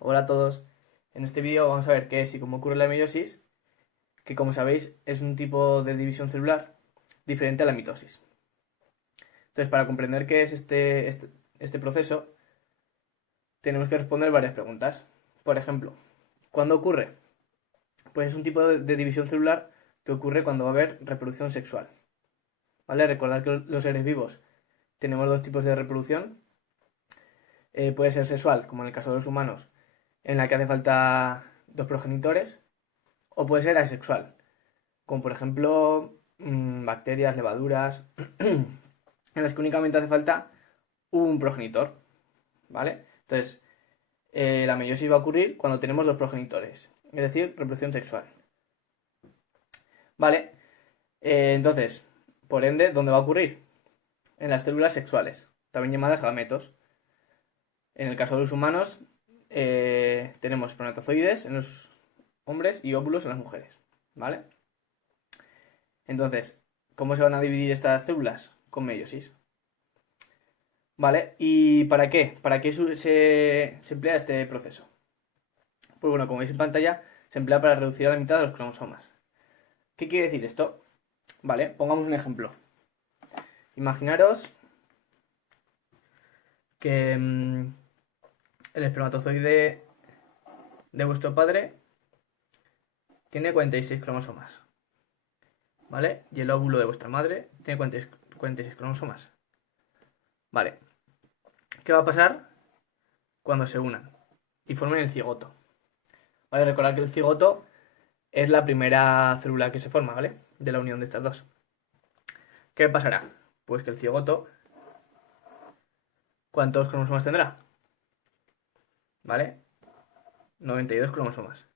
Hola a todos. En este vídeo vamos a ver qué es y cómo ocurre la meiosis, que como sabéis es un tipo de división celular diferente a la mitosis. Entonces, para comprender qué es este proceso, tenemos que responder varias preguntas. Por ejemplo, ¿cuándo ocurre? Pues es un tipo de división celular que ocurre cuando va a haber reproducción sexual. ¿Vale? Recordad que los seres vivos tenemos dos tipos de reproducción. Puede ser sexual, como en el caso de los humanos, en la que hace falta dos progenitores, o puede ser asexual, como por ejemplo bacterias, levaduras, en las que únicamente hace falta un progenitor, ¿vale? Entonces, la meiosis va a ocurrir cuando tenemos dos progenitores, es decir, reproducción sexual, ¿vale? Entonces, por ende, ¿dónde va a ocurrir? En las células sexuales, también llamadas gametos. En el caso de los humanos, tenemos espermatozoides en los hombres y óvulos en las mujeres, ¿vale? Entonces, ¿cómo se van a dividir estas células? Con meiosis. ¿Vale? ¿Y para qué? ¿Para qué se emplea este proceso? Pues bueno, como veis en pantalla, se emplea para reducir a la mitad de los cromosomas. ¿Qué quiere decir esto? Vale, pongamos un ejemplo. Imaginaros que el espermatozoide de vuestro padre tiene 46 cromosomas, ¿vale? Y el óvulo de vuestra madre tiene 46 cromosomas. Vale, ¿qué va a pasar cuando se unan y formen el cigoto? Vale, recordad que el cigoto es la primera célula que se forma, ¿vale? De la unión de estas dos. ¿Qué pasará? Pues que el cigoto, ¿cuántos cromosomas tendrá? ¿Vale? 92 cromosomas.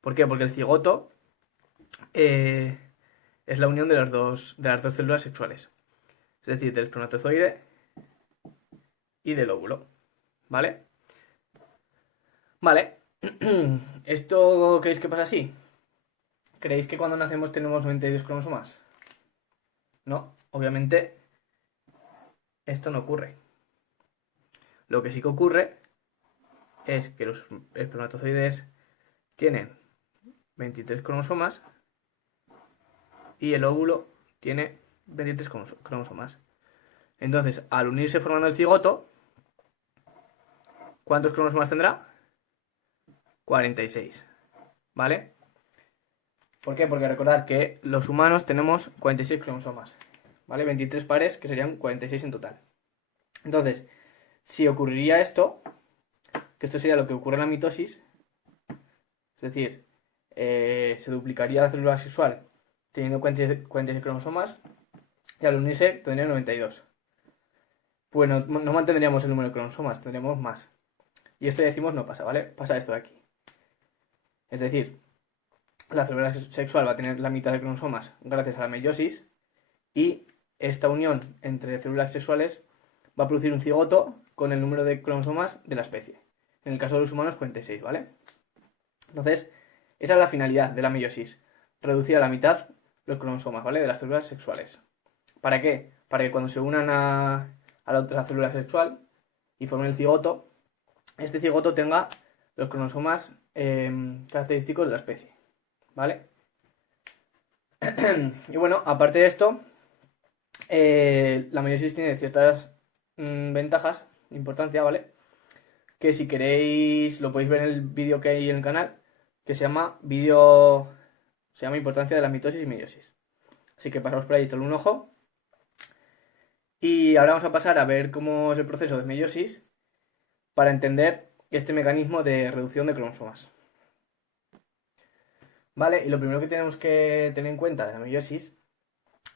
¿Por qué? Porque el cigoto eh, es la unión de las dos células sexuales. Es decir, del espermatozoide y del óvulo. ¿Vale? Vale. ¿Esto creéis que pasa así? ¿Creéis que cuando nacemos tenemos 92 cromosomas? No, obviamente esto no ocurre. Lo que sí que ocurre es que los espermatozoides tienen 23 cromosomas y el óvulo tiene 23 cromosomas. Entonces, al unirse formando el cigoto, ¿cuántos cromosomas tendrá? 46. ¿Vale? ¿Por qué? Porque recordad que los humanos tenemos 46 cromosomas. ¿Vale? 23 pares, que serían 46 en total. Entonces, si ocurriría esto, que esto sería lo que ocurre en la mitosis, es decir, se duplicaría la célula sexual teniendo 46 cromosomas y al unirse tendría 92. Pues no mantendríamos el número de cromosomas, tendríamos más. Y esto ya decimos no pasa, ¿vale? Pasa esto de aquí. Es decir, la célula sexual va a tener la mitad de cromosomas gracias a la meiosis y esta unión entre células sexuales va a producir un cigoto con el número de cromosomas de la especie. En el caso de los humanos, 46, ¿vale? Entonces, esa es la finalidad de la meiosis, reducir a la mitad los cromosomas, ¿vale? De las células sexuales. ¿Para qué? Para que cuando se unan a la otra célula sexual y formen el cigoto, este cigoto tenga los cromosomas característicos de la especie, ¿vale? Y bueno, aparte de esto, la meiosis tiene ciertas ventajas de importancia, ¿vale? Que si queréis lo podéis ver en el vídeo que hay en el canal, que se llama Importancia de la mitosis y meiosis. Así que pasamos por ahí, echadle un ojo. Y ahora vamos a pasar a ver cómo es el proceso de meiosis para entender este mecanismo de reducción de cromosomas. ¿Vale? Y lo primero que tenemos que tener en cuenta de la meiosis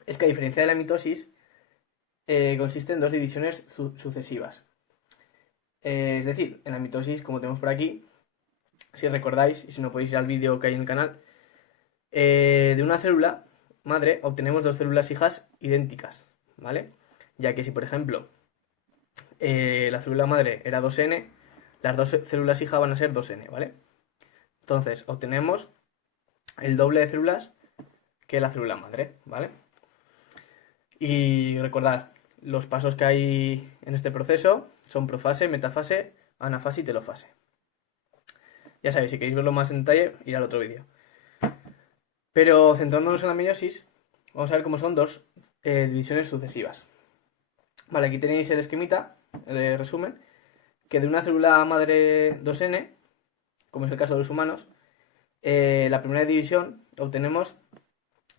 es que a diferencia de la mitosis, consiste en dos divisiones sucesivas. Es decir, en la mitosis, como tenemos por aquí, si recordáis, y si no podéis ir al vídeo que hay en el canal, de una célula madre obtenemos dos células hijas idénticas, ¿vale? Ya que si, por ejemplo, la célula madre era 2N, las dos células hijas van a ser 2N, ¿vale? Entonces, obtenemos el doble de células que la célula madre, ¿vale? Y recordad, los pasos que hay en este proceso son profase, metafase, anafase y telofase. Ya sabéis, si queréis verlo más en detalle, ir al otro vídeo. Pero centrándonos en la meiosis, vamos a ver cómo son dos divisiones sucesivas. Vale, aquí tenéis el esquemita, el resumen, que de una célula madre 2N, como es el caso de los humanos, la primera división obtenemos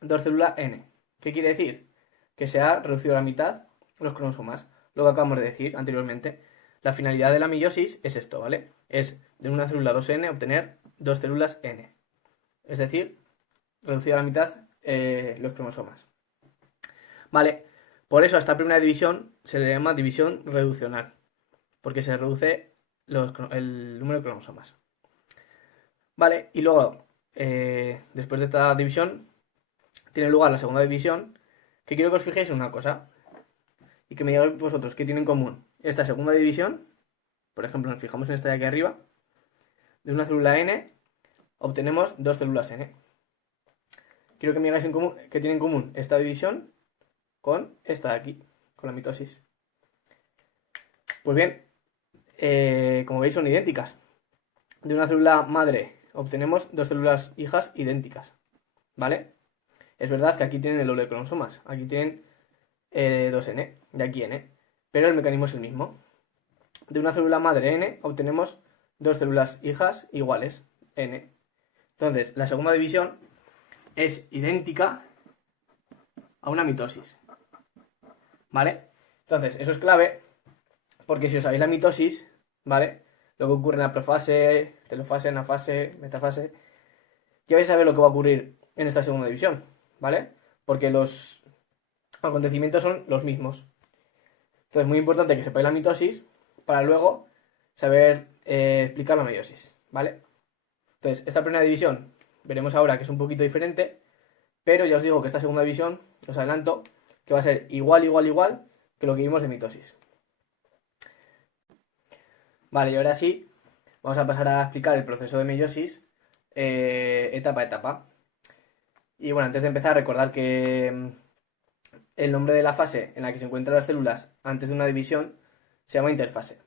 dos células N. ¿Qué quiere decir? Que se ha reducido a la mitad los cromosomas. Lo que acabamos de decir anteriormente. La finalidad de la meiosis es esto, ¿vale? Es de una célula 2N obtener dos células N. Es decir, reducir a la mitad los cromosomas. Vale, por eso a esta primera división se le llama división reduccional, porque se reduce el número de cromosomas. Vale, y luego, después de esta división, tiene lugar la segunda división, que quiero que os fijéis en una cosa, y que me digáis vosotros qué tiene en común. Esta segunda división, por ejemplo, nos fijamos en esta de aquí arriba, de una célula N, obtenemos dos células N. Quiero que me digáis qué tiene en común esta división con esta de aquí, con la mitosis. Pues bien, como veis son idénticas. De una célula madre obtenemos dos células hijas idénticas, ¿vale? Es verdad que aquí tienen el doble de cromosomas, aquí tienen 2N y aquí N, pero el mecanismo es el mismo. De una célula madre N obtenemos dos células hijas iguales, N. Entonces, la segunda división es idéntica a una mitosis, ¿vale? Entonces, eso es clave, porque si os sabéis la mitosis, ¿vale? Lo que ocurre en la profase, telofase, anafase, metafase, ya vais a saber lo que va a ocurrir en esta segunda división, ¿vale? Porque los acontecimientos son los mismos. Entonces, es muy importante que sepáis la mitosis para luego saber explicar la meiosis, ¿vale? Entonces, esta primera división veremos ahora que es un poquito diferente, pero ya os digo que esta segunda división, os adelanto, que va a ser igual que lo que vimos de mitosis. Vale, y ahora sí, vamos a pasar a explicar el proceso de meiosis etapa a etapa. Y bueno, antes de empezar, recordar que el nombre de la fase en la que se encuentran las células antes de una división se llama interfase.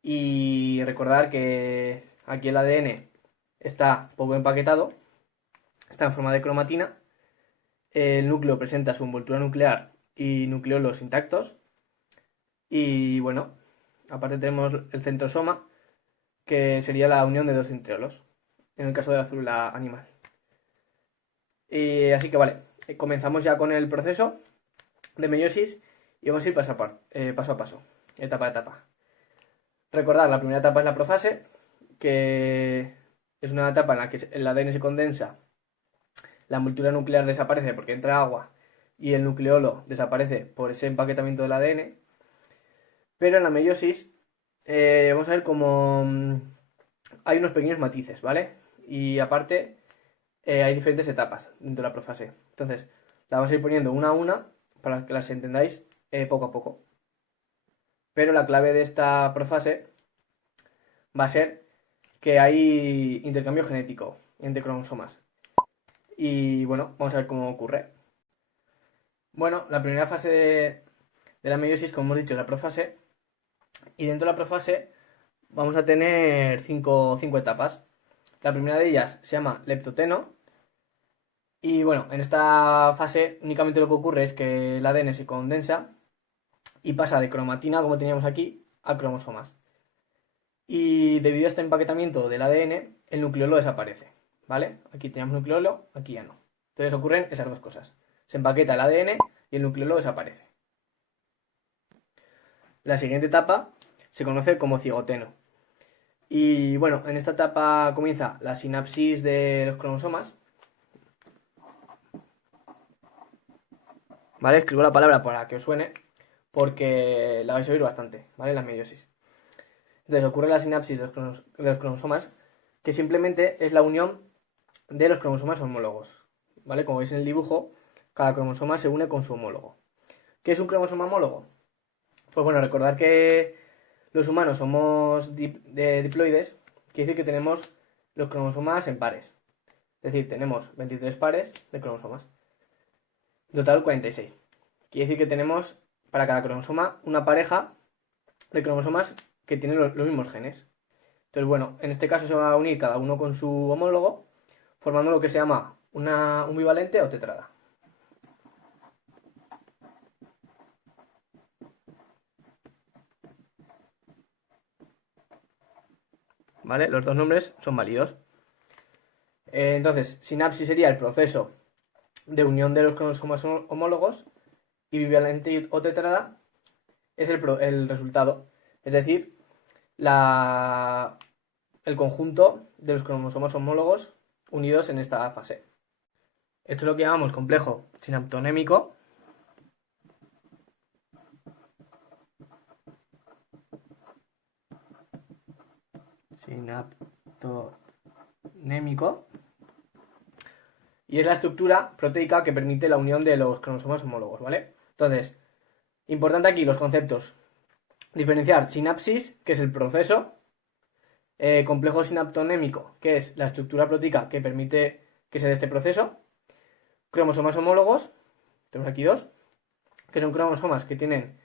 Y recordar que aquí el ADN está poco empaquetado, está en forma de cromatina, el núcleo presenta su envoltura nuclear y nucleolos intactos, y bueno, aparte tenemos el centrosoma, que sería la unión de dos centriolos, en el caso de la célula animal. Y así que vale, comenzamos ya con el proceso de meiosis y vamos a ir paso a paso, etapa a etapa. Recordad, la primera etapa es la profase, que es una etapa en la que el ADN se condensa, la envoltura nuclear desaparece porque entra agua y el nucleolo desaparece por ese empaquetamiento del ADN. Pero en la meiosis vamos a ver cómo hay unos pequeños matices, ¿vale? Y aparte hay diferentes etapas dentro de la profase. Entonces, la vamos a ir poniendo una a una para que las entendáis poco a poco. Pero la clave de esta profase va a ser que hay intercambio genético entre cromosomas. Y bueno, vamos a ver cómo ocurre. Bueno, la primera fase de la meiosis, como hemos dicho, es la profase. Y dentro de la profase vamos a tener cinco etapas. La primera de ellas se llama leptoteno. Y bueno, en esta fase únicamente lo que ocurre es que el ADN se condensa y pasa de cromatina, como teníamos aquí, a cromosomas. Y debido a este empaquetamiento del ADN, el nucleolo desaparece, ¿vale? Aquí tenemos nucleolo, aquí ya no. Entonces ocurren esas dos cosas. Se empaqueta el ADN y el nucleolo desaparece. La siguiente etapa se conoce como cigoteno. Y bueno, en esta etapa comienza la sinapsis de los cromosomas. ¿Vale? Escribo la palabra para que os suene, porque la vais a oír bastante, ¿vale? La meiosis. Entonces ocurre la sinapsis de los cromosomas, que simplemente es la unión de los cromosomas homólogos, ¿vale? Como veis en el dibujo, cada cromosoma se une con su homólogo. ¿Qué es un cromosoma homólogo? Pues bueno, recordad que los humanos somos diploides, quiere decir que tenemos los cromosomas en pares. Es decir, tenemos 23 pares de cromosomas. En total 46. Quiere decir que tenemos para cada cromosoma una pareja de cromosomas que tienen los mismos genes. Entonces, bueno, en este caso se va a unir cada uno con su homólogo, formando lo que se llama un bivalente o tetrada. ¿Vale? Los dos nombres son válidos. Entonces, sinapsis sería el proceso de unión de los cromosomas homólogos y bivalente o tetrada es el resultado, es decir, el conjunto de los cromosomas homólogos unidos en esta fase. Esto es lo que llamamos complejo sinaptonémico. Sinaptonémico. Y es la estructura proteica que permite la unión de los cromosomas homólogos, ¿vale? Entonces, importante aquí los conceptos. Diferenciar sinapsis, que es el proceso, complejo sinaptonémico, que es la estructura proteica que permite que se dé este proceso, cromosomas homólogos, tenemos aquí dos, que son cromosomas que tienen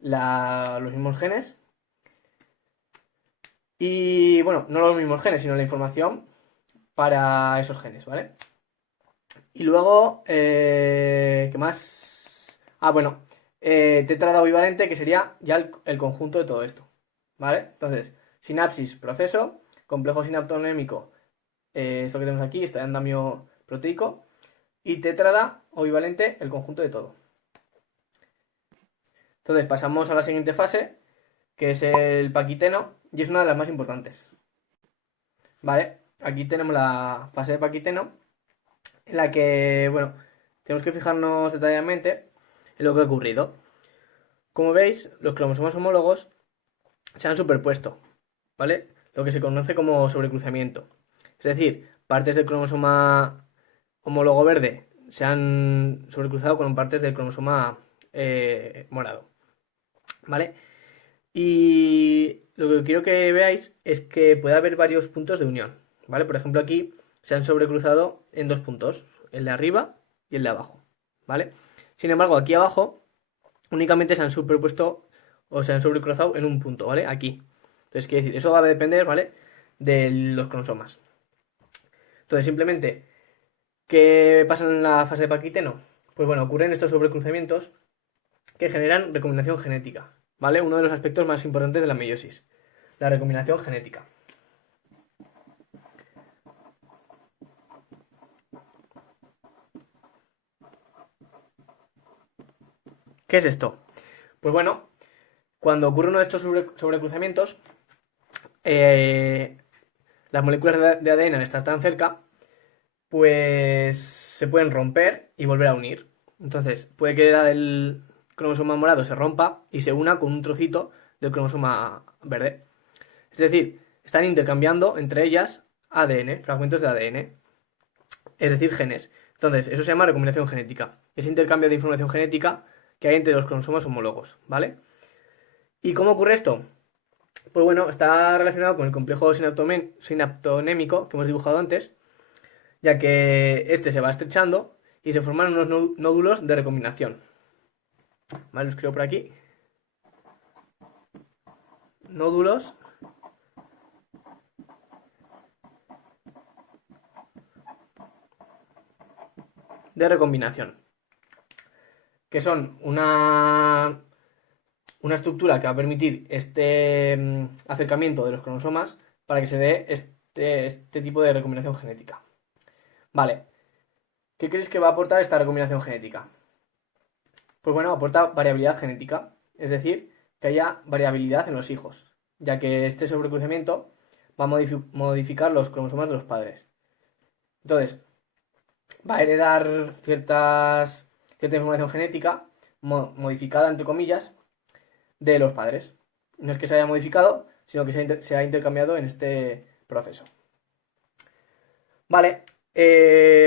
los mismos genes, y bueno, no los mismos genes, sino la información para esos genes, ¿vale? Y luego, ¿qué más? Ah, bueno, tetrada bivalente, que sería ya el conjunto de todo esto, ¿vale? Entonces, sinapsis, proceso, complejo sinaptonémico, esto que tenemos aquí, este andamio proteico, y tetrada o bivalente, el conjunto de todo. Entonces, pasamos a la siguiente fase, que es el paquiteno, y es una de las más importantes. ¿Vale? Aquí tenemos la fase de paquiteno, en la que, bueno, tenemos que fijarnos detalladamente en lo que ha ocurrido. Como veis, los cromosomas homólogos se han superpuesto, ¿vale? Lo que se conoce como sobrecruzamiento. Es decir, partes del cromosoma homólogo verde se han sobrecruzado con partes del cromosoma morado, ¿vale? Y lo que quiero que veáis es que puede haber varios puntos de unión, ¿vale? Por ejemplo, aquí se han sobrecruzado en dos puntos, el de arriba y el de abajo, ¿vale? Sin embargo, aquí abajo únicamente se han superpuesto o se han sobrecruzado en un punto, ¿vale? Aquí. Entonces, quiere decir, eso va a depender, ¿vale? De los cromosomas. Entonces, simplemente, ¿qué pasa en la fase de paquiteno? Pues bueno, ocurren estos sobrecruzamientos que generan recombinación genética, ¿vale? Uno de los aspectos más importantes de la meiosis, la recombinación genética. ¿Qué es esto? Pues bueno, cuando ocurre uno de estos sobrecruzamientos, las moléculas de ADN al estar tan cerca, pues se pueden romper y volver a unir. Entonces, puede que el cromosoma morado se rompa y se una con un trocito del cromosoma verde. Es decir, están intercambiando entre ellas ADN, fragmentos de ADN, es decir, genes. Entonces, eso se llama recombinación genética. Ese intercambio de información genética que hay entre los cromosomas homólogos, ¿vale? ¿Y cómo ocurre esto? Pues bueno, está relacionado con el complejo sinaptonémico que hemos dibujado antes, ya que este se va estrechando y se forman unos nódulos de recombinación. ¿Vale? Los escribo por aquí. Nódulos de recombinación, que son una estructura que va a permitir este acercamiento de los cromosomas para que se dé este tipo de recombinación genética. Vale, ¿qué crees que va a aportar esta recombinación genética? Pues bueno, aporta variabilidad genética, es decir, que haya variabilidad en los hijos, ya que este sobrecruzamiento va a modificar los cromosomas de los padres. Entonces, va a heredar cierta información genética modificada, entre comillas, de los padres. No es que se haya modificado, sino que se ha intercambiado en este proceso. Vale,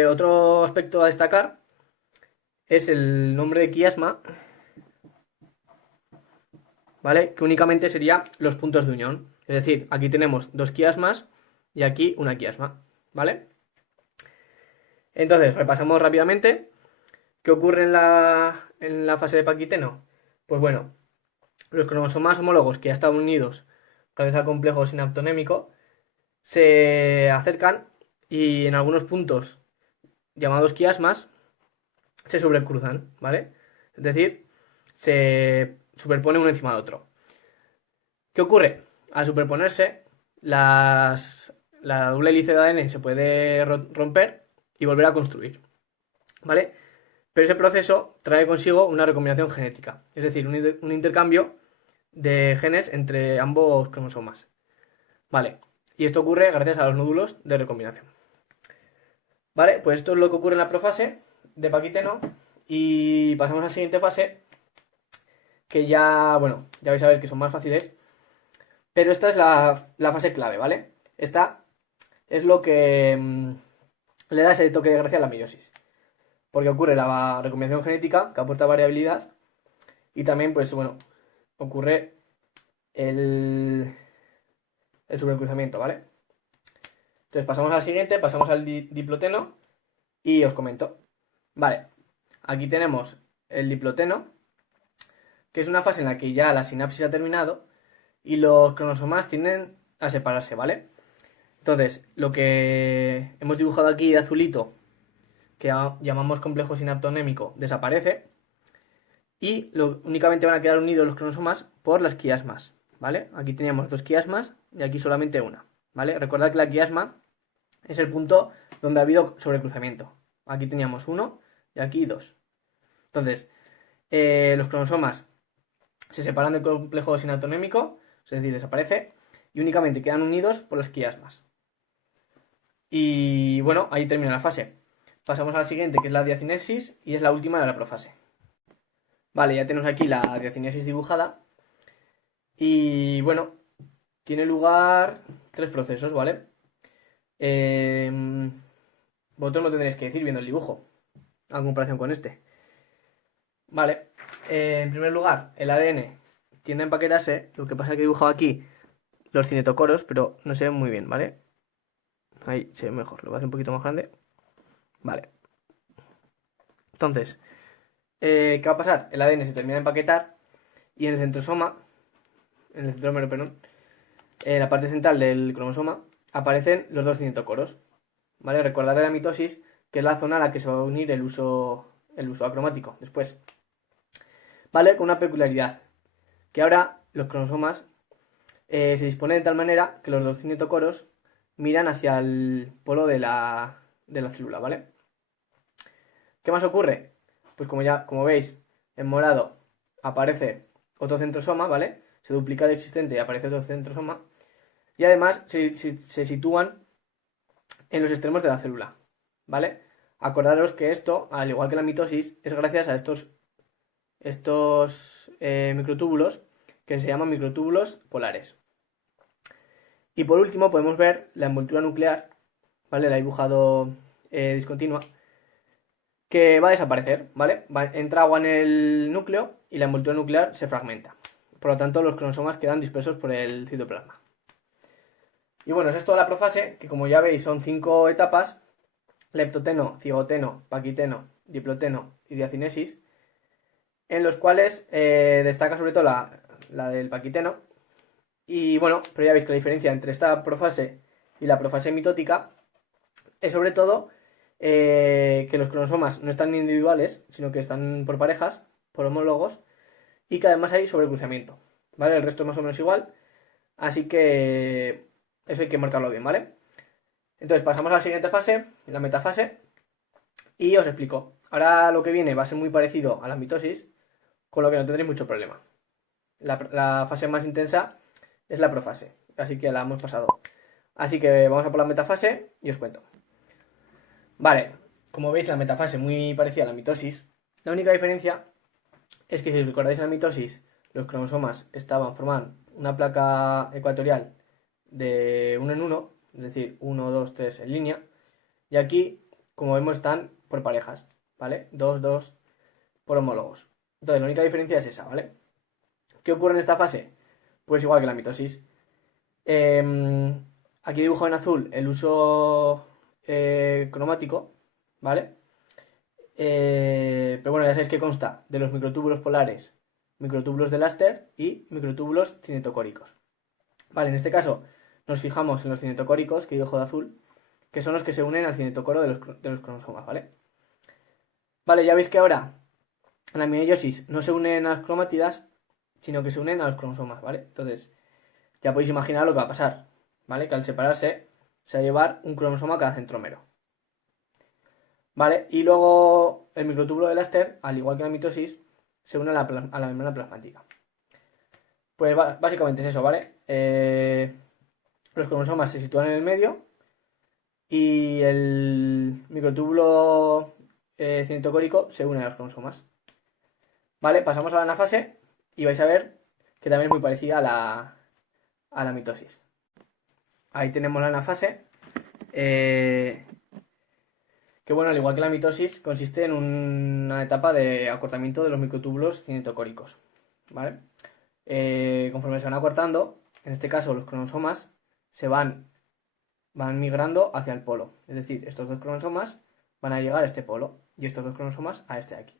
otro aspecto a destacar es el nombre de quiasma, ¿vale? Que únicamente sería los puntos de unión. Es decir, aquí tenemos dos quiasmas y aquí una quiasma, ¿vale? Entonces, repasamos rápidamente. ¿Qué ocurre en la fase de paquiteno? Pues bueno, los cromosomas homólogos que ya están unidos gracias al complejo sinaptonémico, se acercan y en algunos puntos llamados quiasmas se sobrecruzan, ¿vale? Es decir, se superpone uno encima de otro. ¿Qué ocurre? Al superponerse, la doble hélice de ADN se puede romper y volver a construir, ¿vale? Pero ese proceso trae consigo una recombinación genética, es decir, un intercambio de genes entre ambos cromosomas, ¿vale? Y esto ocurre gracias a los nódulos de recombinación. ¿Vale? Pues esto es lo que ocurre en la profase de Paquiteno y pasamos a la siguiente fase, que ya, bueno, ya vais a ver que son más fáciles, pero esta es la fase clave, ¿vale? Esta es lo que le da ese toque de gracia a la meiosis, porque ocurre la recombinación genética que aporta variabilidad y también, pues bueno, ocurre el supercruzamiento, ¿vale? Entonces pasamos al siguiente, pasamos al diploteno y os comento. Vale, aquí tenemos el diploteno, que es una fase en la que ya la sinapsis ha terminado y los cromosomas tienden a separarse, ¿vale? Entonces, lo que hemos dibujado aquí de azulito, que llamamos complejo sinaptonémico, desaparece y únicamente van a quedar unidos los cromosomas por las quiasmas, ¿vale? Aquí teníamos dos quiasmas y aquí solamente una, ¿vale? Recordad que la quiasma es el punto donde ha habido sobrecruzamiento. Aquí teníamos uno y aquí dos. Entonces, los cromosomas se separan del complejo sinaptonémico, es decir, desaparece, y únicamente quedan unidos por las quiasmas. Y bueno, ahí termina la fase. Pasamos a la siguiente, que es la diacinesis, y es la última de la profase. Vale, ya tenemos aquí la diacinesis dibujada. Y bueno, tiene lugar tres procesos, ¿vale? Vosotros me tendréis que decir viendo el dibujo, en comparación con este. Vale, en primer lugar, el ADN tiende a empaquetarse, lo que pasa es que he dibujado aquí los cinetocoros, pero no se ven muy bien, ¿vale? Ahí se ve mejor, lo voy a hacer un poquito más grande. Vale. Entonces, ¿qué va a pasar? El ADN se termina de empaquetar y en el centrosoma, en el centrómero, perdón, en la parte central del cromosoma, aparecen los dos cinetocoros, ¿vale? Recordad la mitosis, que es la zona a la que se va a unir el uso acromático después. ¿Vale? Con una peculiaridad, que ahora los cromosomas se disponen de tal manera que los dos cinetocoros miran hacia el polo de la célula, ¿vale? ¿Qué más ocurre? Pues como veis, en morado aparece otro centrosoma, ¿vale? Se duplica el existente y aparece otro centrosoma. Y además se sitúan en los extremos de la célula, ¿vale? Acordaros que esto, al igual que la mitosis, es gracias a estos microtúbulos que se llaman microtúbulos polares. Y por último podemos ver la envoltura nuclear, ¿vale? La he dibujado discontinua, que va a desaparecer, ¿vale? Entra agua en el núcleo y la envoltura nuclear se fragmenta. Por lo tanto, los cromosomas quedan dispersos por el citoplasma. Y bueno, esa es toda la profase, que como ya veis son 5 etapas: leptoteno, cigoteno, paquiteno, diploteno y diacinesis, en los cuales destaca sobre todo la del paquiteno. Y bueno, pero ya veis que la diferencia entre esta profase y la profase mitótica es sobre todo que los cromosomas no están individuales, sino que están por parejas, por homólogos, y que además hay sobrecruzamiento, ¿vale? El resto es más o menos igual, así que eso hay que marcarlo bien, ¿vale? Entonces pasamos a la siguiente fase, la metafase, y os explico. Ahora lo que viene va a ser muy parecido a la mitosis, con lo que no tendréis mucho problema. La fase más intensa es la profase, así que la hemos pasado. Así que vamos a por la metafase y os cuento. Vale, como veis la metafase es muy parecida a la mitosis. La única diferencia es que si os recordáis en la mitosis, los cromosomas formaban una placa ecuatorial de uno en uno, es decir, 1, 2, 3 en línea, y aquí, como vemos, están por parejas, ¿vale? 2, 2 por homólogos. Entonces, la única diferencia es esa, ¿vale? ¿Qué ocurre en esta fase? Pues igual que la mitosis. Aquí dibujo en azul el uso cromático, ¿vale? Pero bueno, ya sabéis que consta de los microtúbulos polares, microtúbulos de Laster y microtúbulos cinetocóricos. Vale, en este caso nos fijamos en los cinetocóricos, que dibujo de azul, que son los que se unen al cinetocoro de los cromosomas, ¿vale? Vale, ya veis que ahora en la meiosis no se unen a las cromátidas, sino que se unen a los cromosomas, ¿vale? Entonces, ya podéis imaginar lo que va a pasar, ¿vale? Que al separarse se va a llevar un cromosoma a cada centrómero. ¿Vale? Y luego el microtúbulo de Laster, al igual que la mitosis, se une a la membrana plasmática. Pues básicamente es eso, ¿vale? Los cromosomas se sitúan en el medio y el microtúbulo cinetocórico se une a los cromosomas. ¿Vale? Pasamos a la anafase y vais a ver que también es muy parecida a la mitosis. Ahí tenemos la anafase. Que bueno, al igual que la mitosis, consiste en una etapa de acortamiento de los microtúbulos cinetocóricos, ¿vale? Conforme se van acortando, en este caso los cromosomas se van migrando hacia el polo. Es decir, estos dos cromosomas van a llegar a este polo y estos dos cromosomas a este de aquí.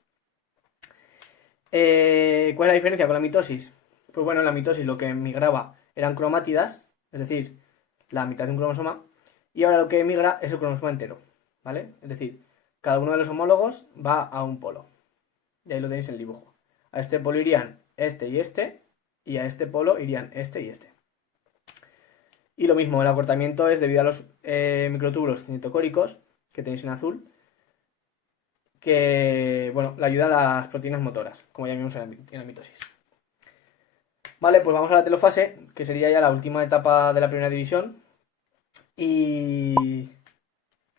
¿Cuál es la diferencia con la mitosis? Pues bueno, en la mitosis lo que migraba eran cromátidas, es decir, la mitad de un cromosoma, y ahora lo que migra es el cromosoma entero, ¿vale? Es decir, cada uno de los homólogos va a un polo. Y ahí lo tenéis en el dibujo. A este polo irían este, y a este polo irían este y este. Y lo mismo, el acortamiento es debido a los microtúbulos cinetocóricos, que tenéis en azul, que, bueno, le ayuda a las proteínas motoras, como ya vimos en la mitosis. Vale, pues vamos a la telofase, que sería ya la última etapa de la primera división. Y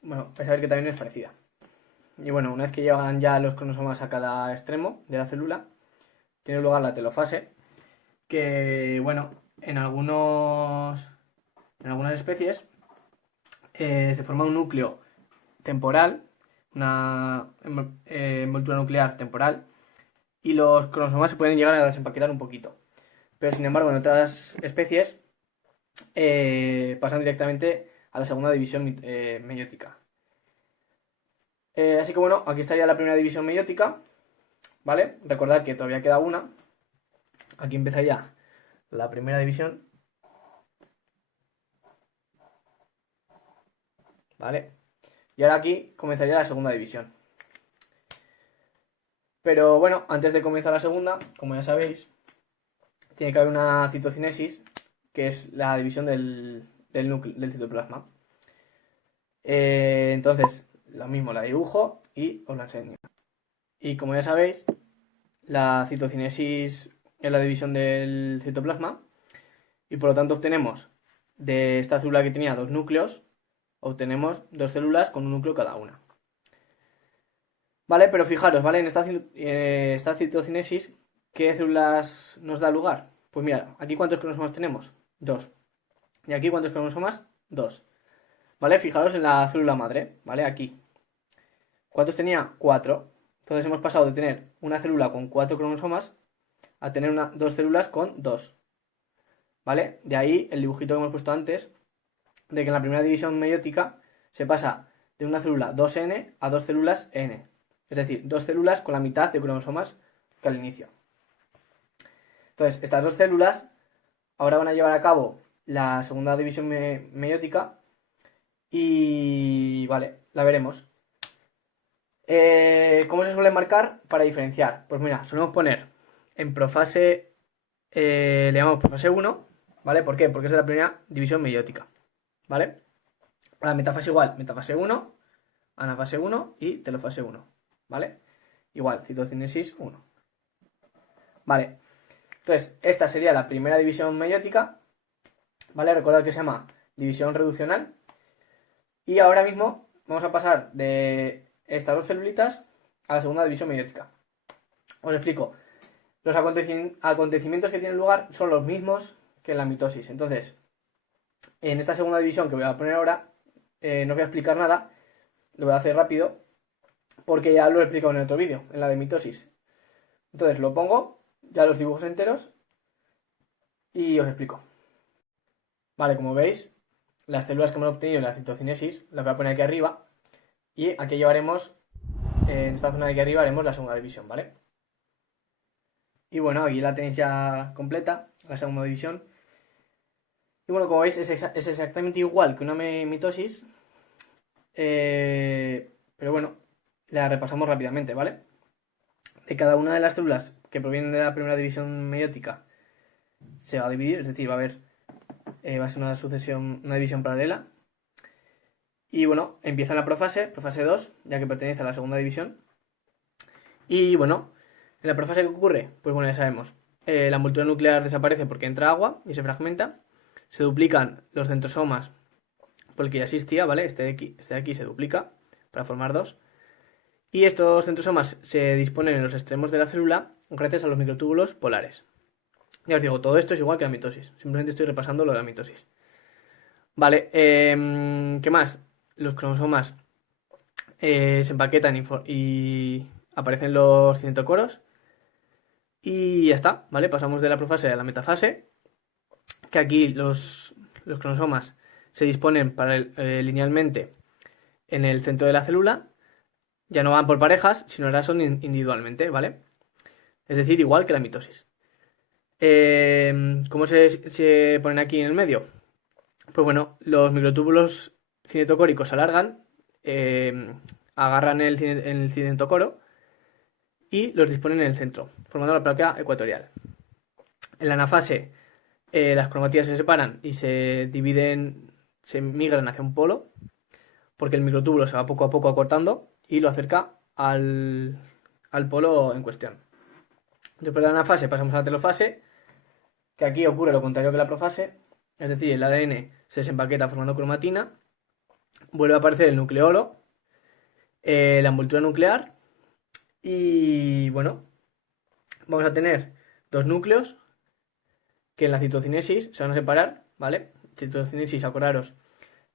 bueno, vais a ver que también es parecida. Y bueno, una vez que llegan ya los cromosomas a cada extremo de la célula, tiene lugar la telofase, que bueno, en algunas especies se forma un núcleo temporal, una envoltura nuclear temporal, y los cromosomas se pueden llegar a desempaquetar un poquito. Pero sin embargo, en otras especies pasan directamente a la segunda división meiótica. Así que bueno, aquí estaría la primera división meiótica, ¿vale? Recordad que todavía queda una. Aquí empezaría la primera división, ¿vale? Y ahora aquí comenzaría la segunda división. Pero bueno, antes de comenzar la segunda, como ya sabéis, tiene que haber una citocinesis, que es la división del núcleo, del citoplasma. Entonces, lo mismo la dibujo y os la enseño. Y como ya sabéis, la citocinesis es la división del citoplasma y por lo tanto obtenemos de esta célula que tenía dos núcleos, obtenemos dos células con un núcleo cada una. Vale, pero fijaros, ¿vale? En esta citocinesis, ¿qué células nos da lugar? Pues mira, aquí ¿cuántos cromosomas tenemos? Dos. Y aquí ¿cuántos cromosomas? Dos. ¿Vale? Fijaros en la célula madre, ¿vale? Aquí. ¿Cuántos tenía? 4. Entonces hemos pasado de tener una célula con 4 cromosomas a tener dos células con 2. ¿Vale? De ahí el dibujito que hemos puesto antes, de que en la primera división meiótica se pasa de una célula 2n a dos células n. Es decir, dos células con la mitad de cromosomas que al inicio. Entonces, estas dos células ahora van a llevar a cabo la segunda división meiótica y, vale, la veremos. ¿Cómo se suele marcar para diferenciar? Pues mira, solemos poner en profase, le llamamos profase 1, ¿vale? ¿Por qué? Porque es de la primera división meiótica, ¿vale? A la metafase igual, metafase 1, anafase 1 y telofase 1, ¿vale? Igual, citocinesis 1. Vale, entonces esta sería la primera división meiótica, ¿vale? Recordad que se llama división reduccional. Y ahora mismo vamos a pasar de estas dos celulitas a la segunda división meiótica. Os explico. Los acontecimientos que tienen lugar son los mismos que en la mitosis. Entonces, en esta segunda división que voy a poner ahora, no os voy a explicar nada, lo voy a hacer rápido, porque ya lo he explicado en otro vídeo, en la de mitosis. Entonces lo pongo, ya los dibujos enteros, y os explico. Vale, como veis, las células que hemos obtenido en la citocinesis las voy a poner aquí arriba, y aquí llevaremos, en esta zona de aquí arriba haremos la segunda división, ¿vale? Y bueno, aquí la tenéis ya completa, la segunda división. Y bueno, como veis, es exactamente igual que una mitosis, pero bueno, la repasamos rápidamente, ¿vale? De cada una de las células que provienen de la primera división meiótica se va a dividir, es decir, va a ser una sucesión, una división paralela. Y bueno, empieza en la profase 2, ya que pertenece a la segunda división. Y bueno, en la profase, ¿qué ocurre? Pues bueno, ya sabemos, la envoltura nuclear desaparece porque entra agua y se fragmenta. Se duplican los centrosomas por el que ya existía, ¿vale? Este de aquí se duplica para formar dos. Y estos centrosomas se disponen en los extremos de la célula gracias a los microtúbulos polares. Ya os digo, todo esto es igual que la mitosis. Simplemente estoy repasando lo de la mitosis. Vale, ¿qué más? Los cromosomas se empaquetan y aparecen los cinetocoros. Y ya está, ¿vale? Pasamos de la profase a la metafase, que aquí los cromosomas se disponen linealmente en el centro de la célula. Ya no van por parejas, sino ahora son individualmente, ¿vale? Es decir, igual que la mitosis. ¿Cómo se ponen aquí en el medio? Pues bueno, los microtúbulos cinetocóricos se alargan, agarran el cinetocoro y los disponen en el centro, formando la placa ecuatorial. En la anafase, las cromatías se separan y se dividen, se migran hacia un polo, porque el microtúbulo se va poco a poco acortando y lo acerca al polo en cuestión. Después de la anafase pasamos a la telofase, que aquí ocurre lo contrario que la profase, es decir, el ADN se desempaqueta formando cromatina, vuelve a aparecer el nucleolo, la envoltura nuclear y bueno, vamos a tener dos núcleos que en la citocinesis se van a separar, ¿vale? Citocinesis, acordaros,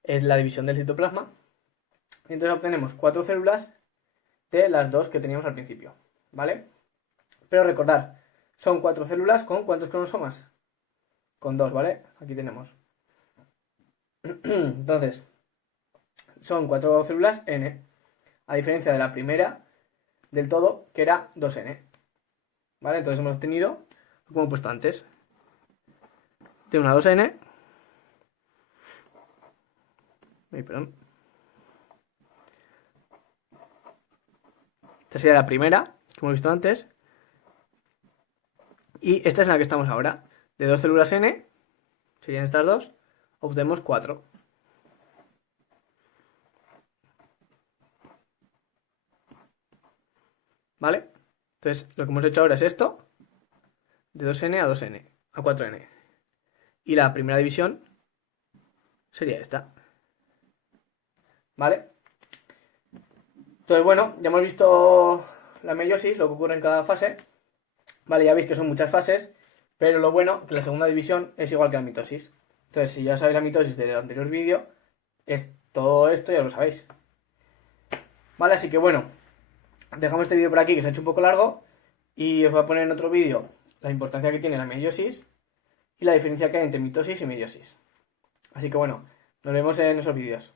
es la división del citoplasma. Y entonces obtenemos 4 células de las 2 que teníamos al principio, ¿vale? Pero recordad, son 4 células con ¿cuántos cromosomas? Con 2, ¿vale? Aquí tenemos. Entonces, son 4 células N, a diferencia de la primera del todo, que era 2N. ¿Vale? Entonces hemos obtenido, como he puesto antes, de una 2N. Perdón. Esta sería la primera, que hemos visto antes. Y esta es la que estamos ahora. De 2 células N, serían estas dos, obtenemos 4. ¿Vale? Entonces, lo que hemos hecho ahora es esto, de 2N a 2N, a 4N. Y la primera división sería esta. ¿Vale? Entonces, bueno, ya hemos visto la meiosis, lo que ocurre en cada fase. Vale, ya veis que son muchas fases, pero lo bueno que la segunda división es igual que la mitosis. Entonces, si ya sabéis la mitosis del anterior vídeo, todo esto ya lo sabéis. Vale, así que bueno, dejamos este vídeo por aquí, que se ha hecho un poco largo, y os voy a poner en otro vídeo la importancia que tiene la meiosis y la diferencia que hay entre mitosis y meiosis. Así que bueno, nos vemos en esos vídeos.